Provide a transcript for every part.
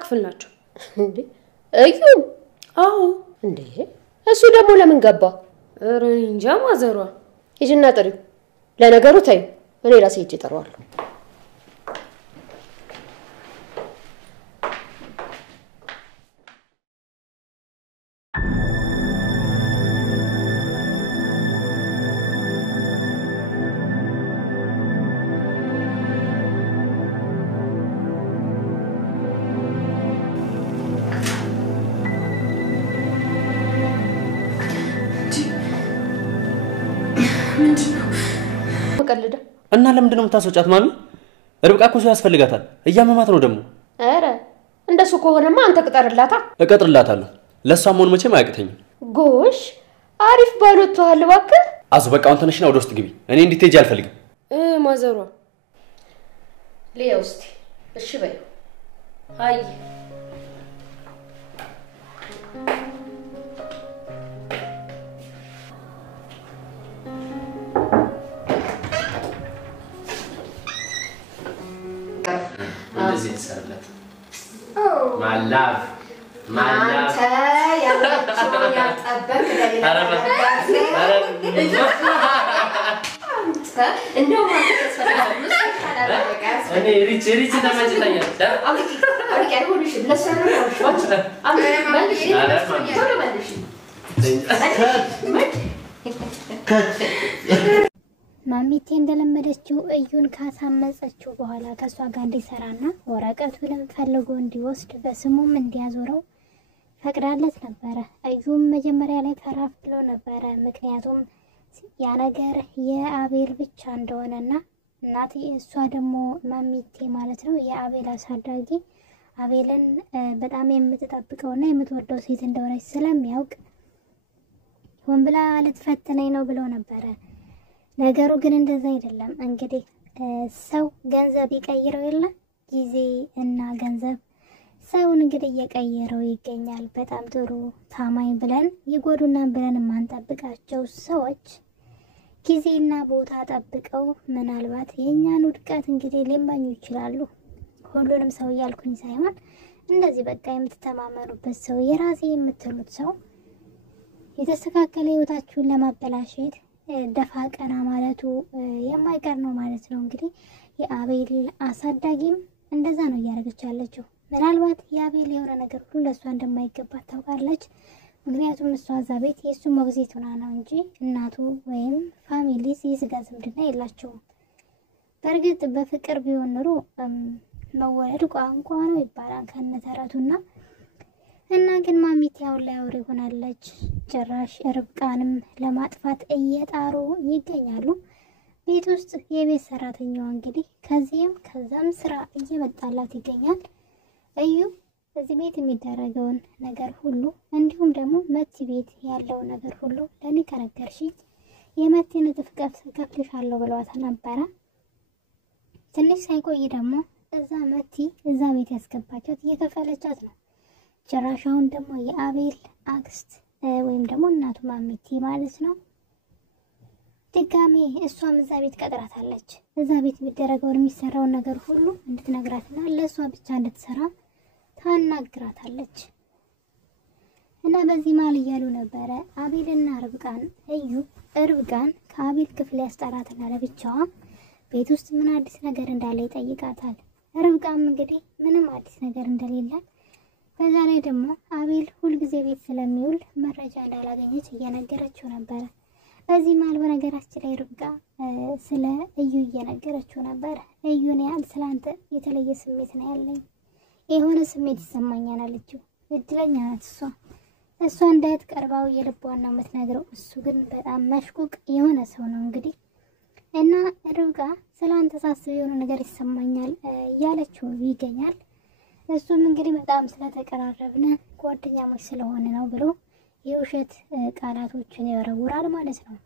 ክፍል ናቸው እንዴ እዩ አዎ እንዴ እሱ ደግሞ ለምን ገባ እንጃ ማዘሯ ሂጂና ጥሪው ለነገሩ ታይ እኔ ራሴ ሂጅ እጠራዋለሁ መቀለዳ እና ለምንድነው የምታስወጫት ማሚ ርብቃ እኮ ሰው ያስፈልጋታል እያመማት ነው ደግሞ አረ እንደሱ ከሆነማ አንተ ቅጠርላታ እቀጥርላታለሁ ለሷም ሆነ መቼም አያቅተኝም ጎሽ አሪፍ ባሎቷል እባክህ አዙ በቃ አሁን ተነሽና ወደ ውስጥ ግቢ እኔ እንድትሄጂ አልፈልግም ማዘሯ ሊያውስቲ እሺ በይ አይ እንደዚህ ይሰራላት ማላፍ አንተ ያለችው ያጠበቅ እንደው እኔ ሪች ተመችተኛል አውቄ ማሚቴ እንደለመደችው እዩን ካሳመጸችው በኋላ ከሷ ጋር እንዲሰራና ወረቀቱንም ፈልጎ እንዲወስድ በስሙም እንዲያዞረው ፈቅዳለት ነበረ። እዩም መጀመሪያ ላይ ፈራፍ ብሎ ነበረ። ምክንያቱም ያ ነገር የአቤል ብቻ እንደሆነና እናት እሷ ደግሞ ማሚቴ ማለት ነው የአቤል አሳዳጊ አቤልን በጣም የምትጠብቀውና የምትወደው ሴት እንደሆነች ስለሚያውቅ ሆን ብላ ልትፈትነኝ ነው ብሎ ነበረ። ነገሩ ግን እንደዛ አይደለም። እንግዲህ ሰው ገንዘብ ይቀይረው የለ ጊዜ እና ገንዘብ ሰውን እንግዲህ እየቀየረው ይገኛል። በጣም ጥሩ ታማኝ ብለን ይጎዱናን ብለን የማንጠብቃቸው ሰዎች ጊዜና ቦታ ጠብቀው ምናልባት የኛን ውድቀት እንግዲህ ሊመኙ ይችላሉ። ሁሉንም ሰው ያልኩኝ ሳይሆን እንደዚህ በቃ የምትተማመኑበት ሰው የራሴ የምትሉት ሰው የተስተካከለ ህይወታችሁን ለማበላሸት ደፋ ቀና ማለቱ የማይቀር ነው ማለት ነው። እንግዲህ የአቤል አሳዳጊም እንደዛ ነው እያደረገች ያለችው። ምናልባት የአቤል የሆነ ነገር ሁሉ ለእሷ እንደማይገባት ታውቃለች። ምክንያቱም እሷ እዛ ቤት የእሱ ሞግዚት ሆና ነው እንጂ እናቱ ወይም ፋሚሊ የስጋ ዝምድና የላቸውም። በእርግጥ በፍቅር ቢሆን ኑሮ መወለድ ቋንቋ ነው ይባላል ከነተረቱና እና ግን ማሚቴ አሁን ላይ አውሬ ሆናለች። ጭራሽ ርብቃንም ለማጥፋት እየጣሩ ይገኛሉ። ቤት ውስጥ የቤት ሰራተኛዋ እንግዲህ ከዚህም ከዛም ስራ እየመጣላት ይገኛል። እዩ እዚህ ቤት የሚደረገውን ነገር ሁሉ እንዲሁም ደግሞ መቲ ቤት ያለው ነገር ሁሉ ለኔ ከነገርሽኝ የመቲን እጥፍ ከፍልሻለሁ ብሏት ነበረ። ትንሽ ሳይቆይ ደግሞ እዛ መቲ እዛ ቤት ያስገባቻት እየከፈለቻት ነው። ጭራሻውን ደግሞ የአቤል አክስት ወይም ደግሞ እናቱ ማሚቴ ማለት ነው ድጋሜ እሷም እዛ ቤት ቀጥራታለች። እዛ ቤት የሚደረገውን የሚሰራውን ነገር ሁሉ እንድትነግራትና ለእሷ ብቻ እንድትሰራ ታናግራታለች። እና በዚህ ማል እያሉ ነበረ አቤልና ርብቃን። እዩ ርብቃን ከአቤል ክፍል ያስጠራትና ለብቻዋ ቤት ውስጥ ምን አዲስ ነገር እንዳለ ይጠይቃታል። ርብቃም እንግዲህ ምንም አዲስ ነገር እንደሌለ በዛ ላይ ደግሞ አቤል ሁልጊዜ ቤት ስለሚውል መረጃ እንዳላገኘች እየነገረችው ነበረ። በዚህ ማል በነገራችን ላይ ርብቃ ስለ እዩ እየነገረችው ነበረ። እዩን ያህል ስላንተ የተለየ ስሜት ነው ያለኝ፣ የሆነ ስሜት ይሰማኛል አለችው። እድለኛ ናት እሷ እንዳት ቀርባው የልቧን ነው የምትነግረው። እሱ ግን በጣም መሽቁቅ የሆነ ሰው ነው እንግዲህ እና ርብቃ ስላንተ ሳስብ የሆነ ነገር ይሰማኛል እያለችው ይገኛል። እሱም እንግዲህ በጣም ስለተቀራረብነ ጓደኛሞች ስለሆነ ነው ብሎ የውሸት ቃላቶችን ይወረውራል ማለት ነው።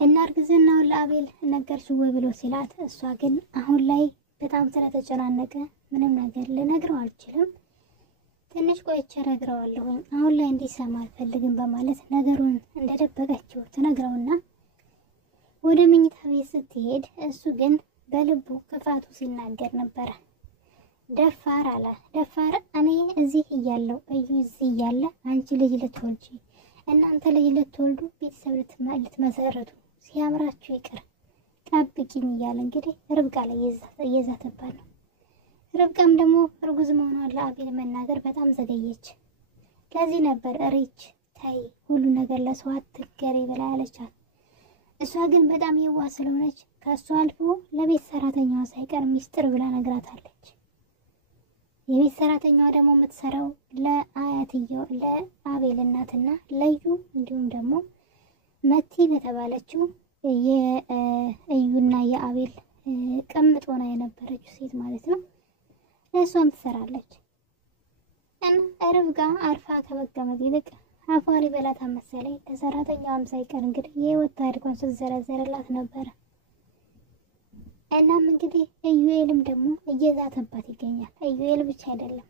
እና እርግዝናውን ለአቤል ነገርሽው ወይ ብሎ ሲላት እሷ ግን አሁን ላይ በጣም ስለተጨናነቀ ምንም ነገር ልነግረው አልችልም፣ ትንሽ ቆይቼ እነግረዋለሁኝ፣ አሁን ላይ እንዲሰማ አልፈልግም በማለት ነገሩን እንደደበቀችው ትነግረውና ወደ መኝታ ቤት ስትሄድ እሱ ግን በልቡ ክፋቱ ሲናገር ነበረ። ደፋር አለ። ደፋር እኔ እዚህ እያለሁ እዩ እዚህ እያለ አንቺ ልጅ ልትወልጂ እናንተ ልጅ ልትወልዱ ቤተሰብ ልትመሰረቱ ሲያምራችሁ ይቅር ጠብቂኝ እያለ እንግዲህ ርብቃ ላይ እየዛተባት ነው። ርብቃም ደግሞ እርጉዝ መሆኗን ለአቤል መናገር በጣም ዘገየች። ለዚህ ነበር ሪች ታይ ሁሉ ነገር ለሰው አትገሪ ብላ ያለቻት። እሷ ግን በጣም የዋህ ስለሆነች ከሷ አልፎ ለቤት ሰራተኛዋ ሳይቀር ሚስጥር ብላ ነግራታለች። የቤት ሰራተኛዋ ደግሞ የምትሰራው ለአያትየው ለአቤል እናትና ለዩ እንዲሁም ደግሞ መቲ ለተባለችው የእዩና የአቤል ቅምጥ ሆና የነበረችው ሴት ማለት ነው። ለእሷም ትሰራለች እና ርብቃ አርፋ ከመቀመጥ ይልቅ አፏ ሊበላት መሰለኝ ለሰራተኛዋም ሳይቀር እንግዲህ የህይወት ታሪኳን ስትዘረዘርላት ነበረ። እናም እንግዲህ ኢዩኤልም ደግሞ እየዛተባት ይገኛል። ኢዩኤል ብቻ አይደለም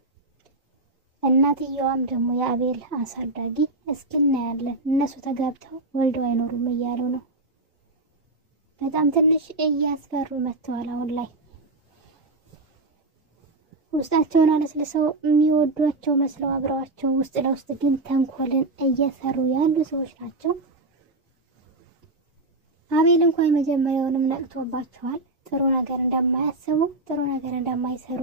እናትየዋም ደግሞ የአቤል አሳዳጊ እስኪ እናያለን እነሱ ተጋብተው ወልደው አይኖሩም እያሉ ነው። በጣም ትንሽ እያስፈሩ መጥተዋል አሁን ላይ። ውስጣቸውን አለስልሰው የሚወዷቸው መስለው አብረዋቸው ውስጥ ለውስጥ ግን ተንኮልን እየሰሩ ያሉ ሰዎች ናቸው። አቤል እንኳን መጀመሪያውንም ነቅቶባቸዋል። ጥሩ ነገር እንደማያስቡ ጥሩ ነገር እንደማይሰሩ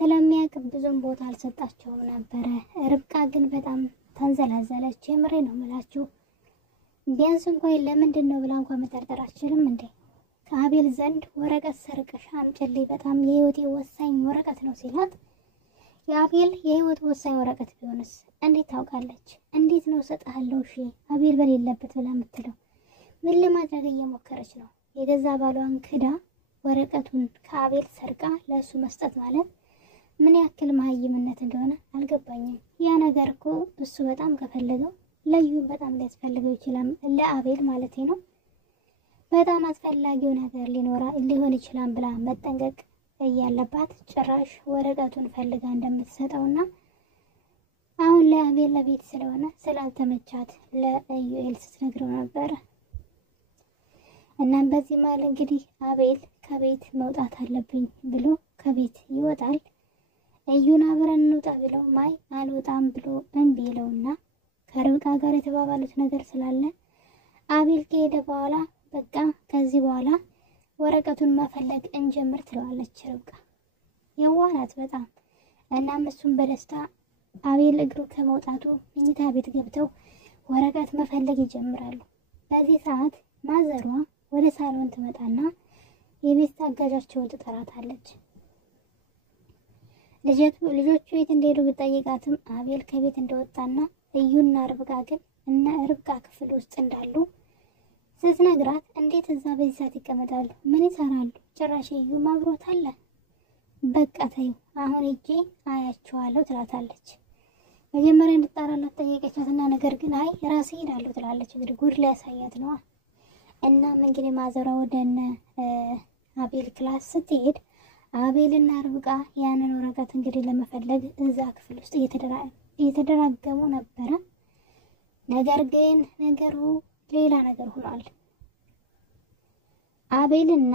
ስለሚያውቅ ብዙም ቦታ አልሰጣቸውም ነበረ። ርብቃ ግን በጣም ተንዘላዘለች። የምሬ ነው የምላችሁ። ቢያንስ እንኳን ለምንድን ነው ብላ እንኳን መጠርጠር አትችልም እንዴ? ከአቤል ዘንድ ወረቀት ሰርቀሽ አምጪልኝ በጣም የህይወቴ ወሳኝ ወረቀት ነው ሲላት፣ የአቤል የህይወት ወሳኝ ወረቀት ቢሆንስ እንዴት ታውቃለች? እንዴት ነው ሰጣለው? እሺ አቤል በሌለበት ብላ የምትለው ምን ለማድረግ እየሞከረች ነው? የገዛ ባሏን ክዳ ወረቀቱን ከአቤል ሰርቃ ለሱ መስጠት ማለት ምን ያክል መሀይምነት እንደሆነ አልገባኝም። ያ ነገር እኮ እሱ በጣም ከፈለገው ለዩን በጣም ሊያስፈልገው ይችላል፣ ለአቤል ማለት ነው። በጣም አስፈላጊው ነገር ሊሆን ይችላል ብላ መጠንቀቅ እያለባት ጭራሽ ወረቀቱን ፈልጋ እንደምትሰጠውና አሁን ለአቤል ለቤት ስለሆነ ስላልተመቻት ለኢዩኤል ስትነግረው ነበረ። እናም በዚህ መሀል እንግዲህ አቤል ከቤት መውጣት አለብኝ ብሎ ከቤት ይወጣል። እዩን አብረን እንውጣ ብለው ማይ አልወጣም ብሎ እምቢ ይለውና ከርብቃ ጋር የተባባሉት ነገር ስላለ አቤል ከሄደ በኋላ በቃ ከዚህ በኋላ ወረቀቱን መፈለግ እንጀምር ትለዋለች ርብቃ። የዋህ ናት በጣም። እናም እሱም በደስታ አቤል እግሩ ከመውጣቱ መኝታ ቤት ገብተው ወረቀት መፈለግ ይጀምራሉ። በዚህ ሰዓት ማዘሯ ወደ ሳሎን ትመጣና የቤት አጋዣቸውን ትጠራታለች። ልጆቹ የት እንደሄዱ ብጠይቃትም አቤል ከቤት እንደወጣና እዩና ርብቃ ግን እና ርብቃ ክፍል ውስጥ እንዳሉ ስትነግራት እንዴት እዛ በዚህ ሰዓት ይቀመጣሉ? ምን ይሰራሉ? ጭራሽ እዩ ማብሮት አለ። በቃ ተይው አሁን ሂጄ አያቸዋለሁ ትላታለች። መጀመሪያ እንድጣራላት ጠየቀቻትና ነገር ግን አይ ራሴ ሄዳለሁ ትላለች። እንግዲህ ጉድ ሊያሳያት ነዋ። እናም እንግዲህ ማዘሯ ወደነ አቤል ክላስ ስትሄድ አቤልና ርብቃ ያንን ወረቀት እንግዲህ ለመፈለግ እዛ ክፍል ውስጥ እየተደራገሙ ነበረ። ነገር ግን ነገሩ ሌላ ነገር ሆኗል። አቤልና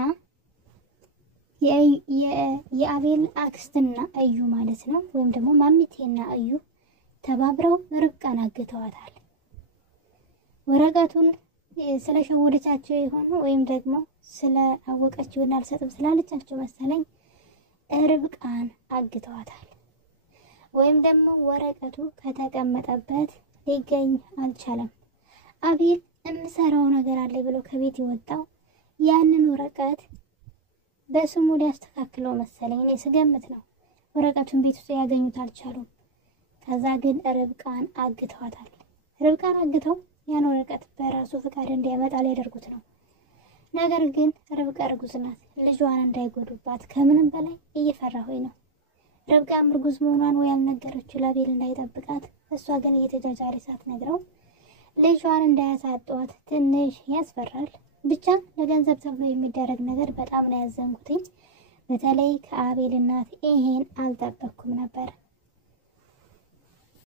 የአቤል አክስትና እዩ ማለት ነው ወይም ደግሞ ማሚቴና እዩ ተባብረው ርብቃን አግተዋታል። ወረቀቱን ስለሸወደቻቸው የሆኑ ወይም ደግሞ ስለአወቀችውና አልሰጥም ስላለቻቸው መሰለኝ ርብቃን አግተዋታል። ወይም ደግሞ ወረቀቱ ከተቀመጠበት ሊገኝ አልቻለም። አቤል የምሰራው ነገር አለ ብሎ ከቤት የወጣው ያንን ወረቀት በስሙ ሊያስተካክለው መሰለኝ እኔ ስገምት ነው። ወረቀቱን ቤት ውስጥ ያገኙት አልቻሉም። ከዛ ግን ርብቃን አግተዋታል። ርብቃን አግተው ያን ወረቀት በራሱ ፍቃድ እንዲያመጣ ሊያደርጉት ነው። ነገር ግን ርብቃ እርጉዝ ናት። ልጇን እንዳይጎዱባት ከምንም በላይ እየፈራሁኝ ነው። ርብቃም እርጉዝ መሆኗን ወይ ያልነገረችው ለአቤል እንዳይጠብቃት፣ እሷ ግን እየተጃጃለ ሳትነግረው ልጇን እንዳያሳጧት ትንሽ ያስፈራል። ብቻ ለገንዘብ ተብሎ የሚደረግ ነገር በጣም ነው ያዘንኩትኝ። በተለይ ከአቤል እናት ይሄን አልጠበቅኩም ነበር።